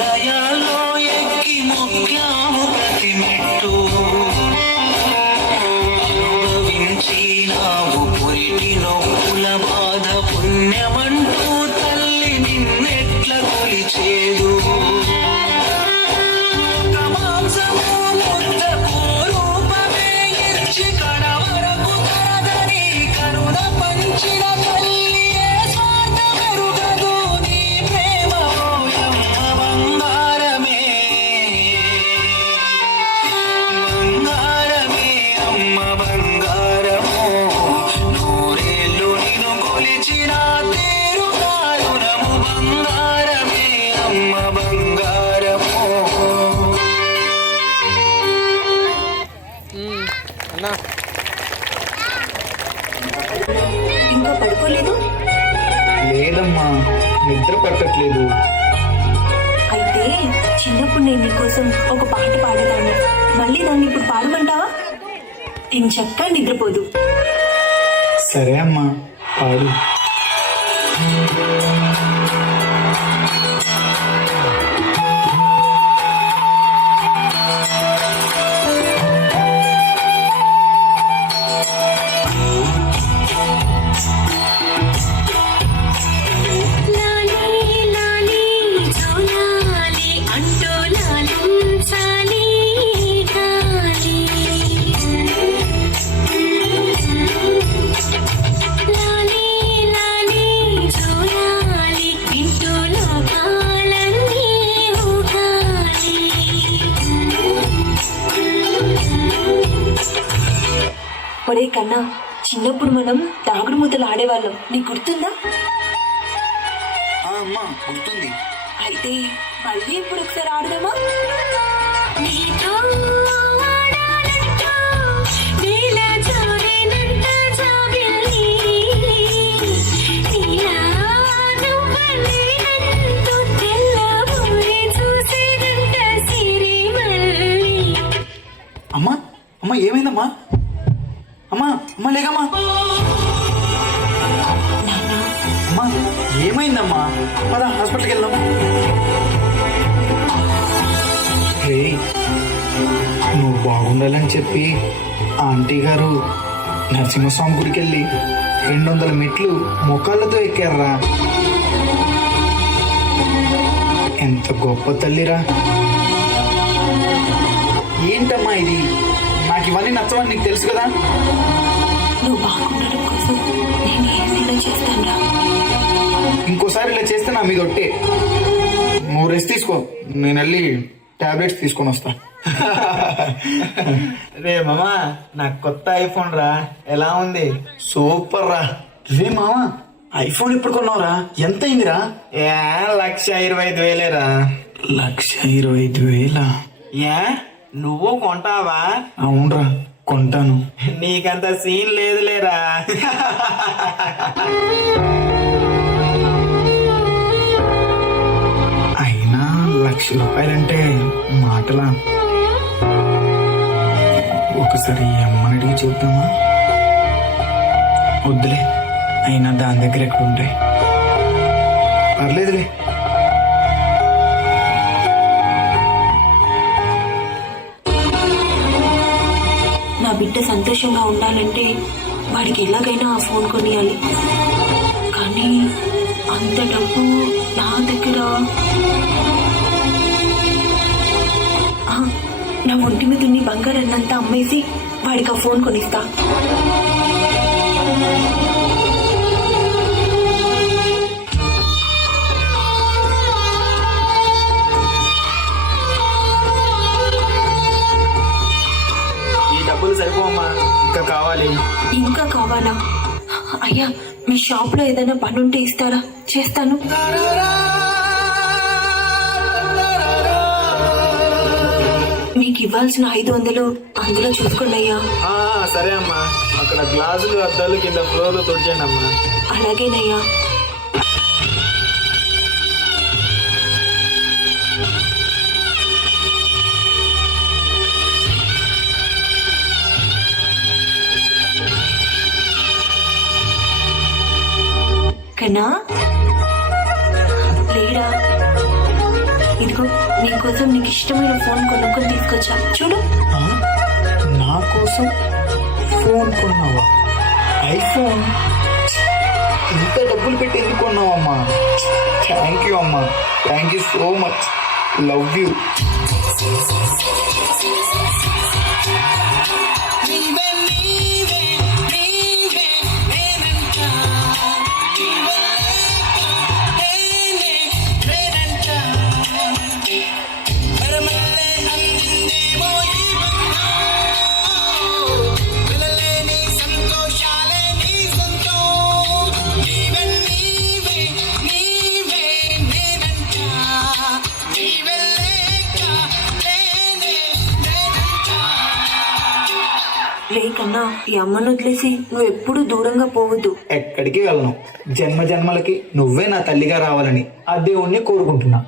ఆలయాల్లో ఎక్కి మొక్కాము ప్రతి మెట్టు అనుభవించినావు పురిటి నొప్పుల బాధ పుణ్యమంటూ తల్లి నిన్నెట్ల కొలిచేదు ఇంకా పడుకోలేదు? లేదమ్మా, నిద్ర పట్టట్లేదు. అయితే చిన్నప్పుడు నేను నీకోసం ఒక పాట పాడేదాన్ని, మళ్ళీ దాన్ని ఇప్పుడు పాడమంటావా? చక్కగా నిద్రపోదు. సరే అమ్మా, పాడు. ఒరే కన్నా, చిన్నప్పుడు మనం దాగుడు మూతలు ఆడేవాళ్ళం, నీకు గుర్తుందా? అమ్మా, గుర్తుంది. అయితే మళ్ళీ ఇప్పుడు ఒకసారి ఆడదామా? అమ్మా అమ్మా, ఏమైందమ్మా? అమ్మా అమ్మా, లేకమ్మా. అమ్మా, ఏమైందమ్మా? పద హాస్పిటల్కి వెళ్దాం. రే, నువ్వు బాగుండాలని చెప్పి ఆంటీ గారు నరసింహస్వామి గుడికి వెళ్ళి 200 మెట్లు మొక్కలతో ఎక్కారా. ఎంత గొప్ప తల్లిరా. ఏంటమ్మా ఇది? నాకు ఇవన్నీ నచ్చవని నీకు తెలుసు కదా. నువ్వు బాగుండడం కోసం నేను ఏమైనా చేస్తానురా. ఇంకోసారి ఇలా చేస్తే నా మీద ఒట్టే. నువ్వు రెస్ట్ తీసుకో, నేను వెళ్ళి టాబ్లెట్స్ తీసుకొని వస్తా. రే మామా, నాకు కొత్త ఐఫోన్ రా, ఎలా ఉంది? సూపర్ రా. రే మామా, ఐఫోన్ ఎప్పుడు కొన్నావురా? ఎంత అయిందిరా? 1,25,000 1,25,000. ఏ, నువ్వు కొంటావా? అవునరా, కొంటాను. నీకంత సీన్ లేదులేరా. అయినా 1,00,000 రూపాయలంటే మాటలా? ఒకసారి అమ్మని అడిగి చూద్దామా? వద్దులే, అయినా దాని దగ్గర ఎక్కడ ఉంటాయి. పర్లేదులే. నా బిడ్డ సంతోషంగా ఉండాలంటే వాడికి ఎలాగైనా ఆ ఫోన్ కొనియాలి. కానీ అంత డబ్బు నా దగ్గర. నా ఒంటి మీద ఉన్న బంగారాన్నంతా అమ్మేసి వాడికి ఆ ఫోన్ కొనిస్తా. డబ్బులు సరిపోమ్మా, ఇంకా కావాలి. ఇంకా కావాలా? అయ్యా, మీ షాప్లో ఏదైనా పని ఉంటే ఇస్తారా? చేస్తాను. మీకు ఇవ్వాల్సిన 500 అందులో చూసుకోండి అయ్యా. సరే అమ్మా, అక్కడ గ్లాసులు అద్దాలు కింద ఫ్లోర్లో తుడిచేయండి అమ్మా. అలాగేనయ్యా. కన్నా లేడా? అదిగో నీకోసం నీకు ఇష్టమైన ఫోన్ కొనుక్కొని తీసుకొచ్చా చూడు. ఆ? నా కోసం ఫోన్ కొన్నావా? ఐఫోన్? ఇంత డబ్బులు పెట్టి ఎందుకు కొన్నావమ్మా? థ్యాంక్ యూ అమ్మా, thank you so much, love you. రే కన్నా, ఈ అమ్మను వదిలేసి నువ్వు ఎప్పుడు దూరంగా పోవద్దు. ఎక్కడికి వెళ్ళను. జన్మ జన్మలకి నువ్వే నా తల్లిగా రావాలని ఆ దేవుణ్ణి కోరుకుంటున్నా.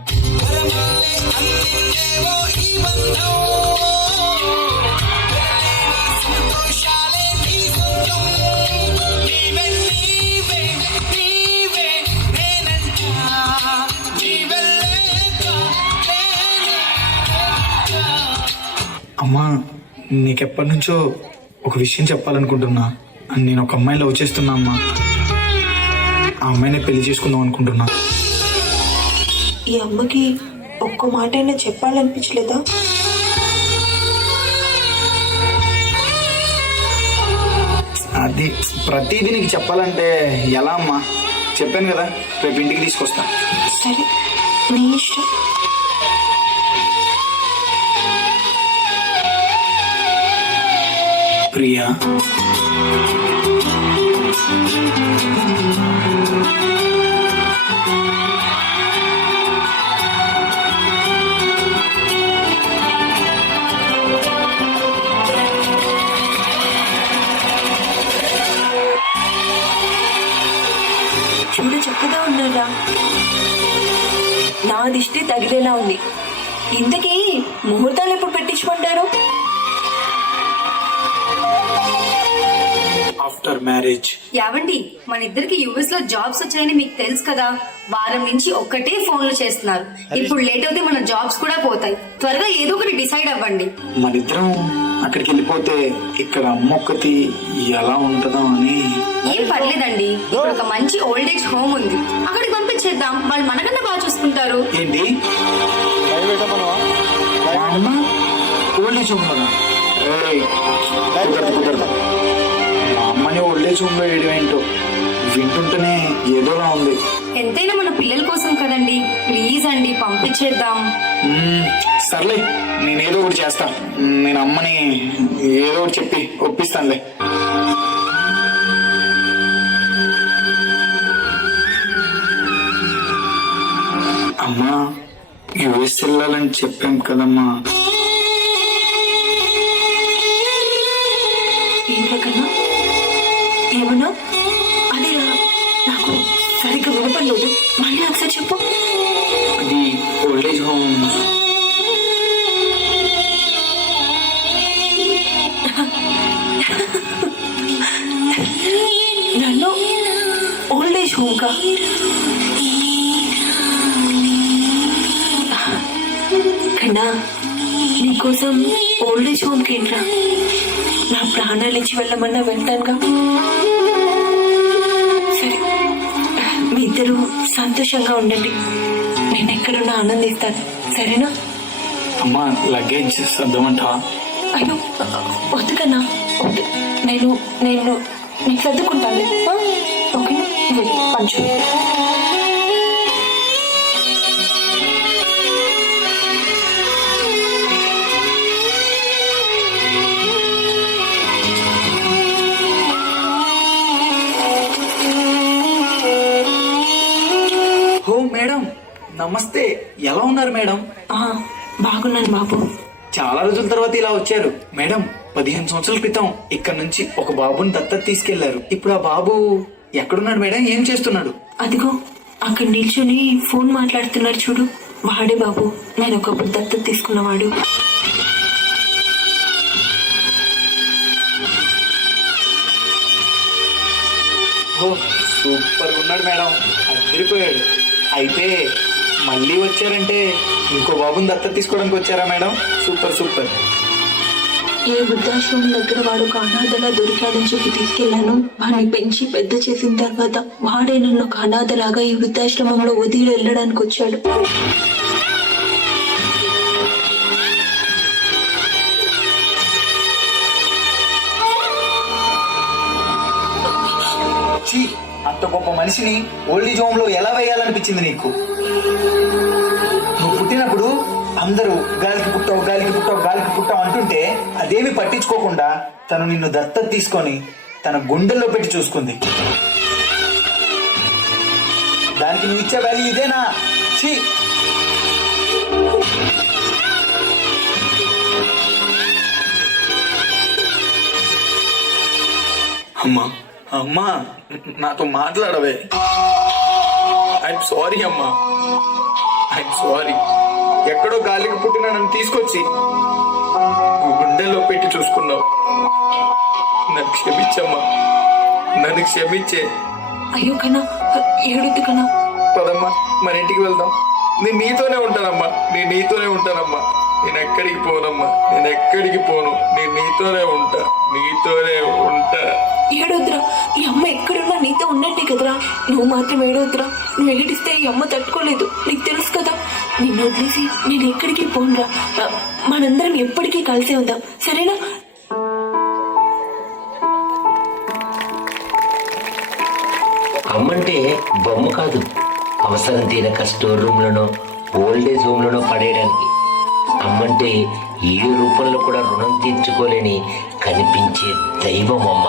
అమ్మా, నీకెప్పటి నుంచో ఒక విషయం చెప్పాలనుకుంటున్నా. నేను ఒక అమ్మాయిని లవ్ చేస్తున్నా అమ్మా. ఆ అమ్మాయిని పెళ్లి చేసుకుందాం అనుకుంటున్నా. ఈ అమ్మకి ఒక్క మాట అయినా చెప్పాలనిపించలేదా? అది ప్రతిదీ నీకు చెప్పాలంటే ఎలా అమ్మా? చెప్పాను కదా, రేపు ఇంటికి తీసుకొస్తా. సరే, నీ ఇష్టం. ప్రియా, చూడు చక్కగా ఉన్నారా? నా దిష్టి తగిలేలా ఉంది. ఇంతకీ ముహూర్తాలు ఎప్పుడు పెట్టించుకుంటారు? After marriage. యావండి, మన ఇద్దరికి యుఎస్ లో జాబ్స్ వచ్చాయని మీకు తెలుసు కదా. వారం నుంచి ఒక్కటే ఫోన్లు చేస్తున్నారు. ఇప్పుడు లేట్ అవుతే మన జాబ్స్ కూడా పోతాయి. త్వరగా ఏదో ఒకటి డిసైడ్ అవ్వండి. మనిద్దరం అక్కడికి వెళ్ళిపోతే ఇక్కడ అమ్మొక్కతి ఎలా ఉంటుందో అని. ఏం పర్లేదండి, ఇప్పుడు ఒక మంచి ఓల్డ్ ఏజ్ హోమ్ ఉంది, అక్కడికి పంపించేద్దాం. వాళ్ళు మనకన్నా బాగా చూసుకుంటారు. ఏంటి? మా అమ్మ ఓల్డ్ ఏజ్ హోమ్ కదా? కుదరదు. మా అమ్మని ఓల్డ్ ఏజ్ హోమ్ లో వేయడం ఏంటో వింటుంటేనే ఏదోలా ఉంది. ఎంతైనా మన పిల్లల కోసం కదండి, ప్లీజ్ అండి పంపించేద్దాం. సర్లే, నేనేదో ఒకటి చేస్తా. నేను అమ్మని ఏదో ఒకటి చెప్పి ఒప్పిస్తానులే. అమ్మా, యుఎస్ వెళ్ళాలని చెప్పాం కదమ్మా. ఏంటకన్నా ఏమన్నా? అదే నాకు సరిగ్గా వినపడలేదు. మళ్ళీ ఒకసారి చెప్పు. అది ఓల్డ్ ఏజ్ హోమ్. నన్ను ఓల్డ్ ఏజ్ హోమ్ కా? కన్నా, నీకోసం ఓల్డ్ ఏజ్ హోమ్కి ఏంట్రా? నా ప్రాణాలు ఇచ్చి వెళ్ళమన్నా వెళ్తానుగా. సరే, మీ ఇద్దరు సంతోషంగా ఉండండి. నేను ఎక్కడున్నా ఆనందిస్తాను, సరేనా? అమ్మా, లగేజ్ సర్దమంటావా? అయ్యో వద్దు కన్నా, వద్దు. నేను నేను నేను సర్దుకుంటాను. ఓకే, పంచు. ఓ మేడం, నమస్తే. ఎలా ఉన్నారు మేడం? బాగున్నాను బాబు. చాలా రోజుల తర్వాత ఇలా వచ్చారు మేడం. 15 సంవత్సరాల క్రితం ఇక్కడ నుంచి ఒక బాబుని దత్తత తీసుకెళ్లారు. ఇప్పుడు ఆ బాబు ఎక్కడున్నాడు మేడం? ఏం చేస్తున్నాడు? అదిగో అక్కడ నిల్చొని ఫోన్ మాట్లాడుతున్నాడు చూడు, వాడే బాబు. నేను ఒకప్పుడు దత్తత తీసుకున్నవాడు. ఓ సూపర్ ఉన్నాడు మేడం, అదిరిపోయాడు. అయితే మళ్ళీ వచ్చారంటే ఇంకో బాబుని దత్తత తీసుకోవడానికి వచ్చారా మేడం? Super super. ఏ వృద్ధాశ్రమం దగ్గర వాడు ఒక అనాథలా దొరికాడని చెప్పి తీసుకెళ్లాను. వాడిని పెంచి పెద్ద చేసిన తర్వాత వాడే నన్ను ఒక అనాథలాగా ఈ వృద్ధాశ్రమంలో వదిలి వెళ్ళడానికి వచ్చాడు. ఛీ, అంత గొప్ప మనిషిని ఓల్డేజ్ హోమ్ లో ఎలా వేయాలనిపించింది నీకు? నువ్వు పుట్టినప్పుడు అందరూ గాలికి పుట్టావు గాలికి పుట్టావు గాలికి పుట్టావు అంటుంటే అదేమి పట్టించుకోకుండా తను నిన్ను దత్తత తీసుకొని తన గుండెల్లో పెట్టి చూసుకుంది. దానికి నువ్వు ఇచ్చే వాల్యూ ఇదేనా? ఛీ. అమ్మా అమ్మా, నాతో మాట్లాడవే. ఐఎమ్ సారీ అమ్మా, ఐఎమ్ సారీ. ఎక్కడో గాలికి పుట్టిన నన్ను తీసుకొచ్చి గుండెల్లో పెట్టి చూసుకున్నావు. నన్ను క్షమించమ్మా, నన్ను క్షమించే. అయ్యో కన్నా, ఏడుద్దు కన్నా. పదమ్మా, మన ఇంటికి వెళ్దాం. నేను నీతోనే ఉంటానమ్మా, నేను నీతోనే ఉంటానమ్మా. నేను ఎక్కడికి పోనమ్మా, నేను ఎక్కడికి పోను. నేను నీతోనే ఉంటా, నీతోనే ఉంటా. ఏడొద్దురా, ఈ అమ్మ ఎక్కడున్నా నీతో ఉన్నట్టే కదరా. నువ్వు మాత్రం ఏడొద్దురా. నువ్వు ఏడిస్తే ఈ అమ్మ తట్టుకోలేదు, నీకు తెలుసు కదా. నిన్ను వదిలేసి నేను ఎక్కడికి పోనురా. మనందరం ఎప్పటికీ కలిసే ఉందాం, సరేనా? అమ్మంటే బొమ్మ కాదు, అవసరం తీరక స్టోర్ రూమ్లోనో ఓల్డేజ్ హోమ్లోనో పడేయడానికి. అమ్మంటే ఏ రూపంలో కూడా రుణం తీర్చుకోలేని కనిపించే దైవం అమ్మ.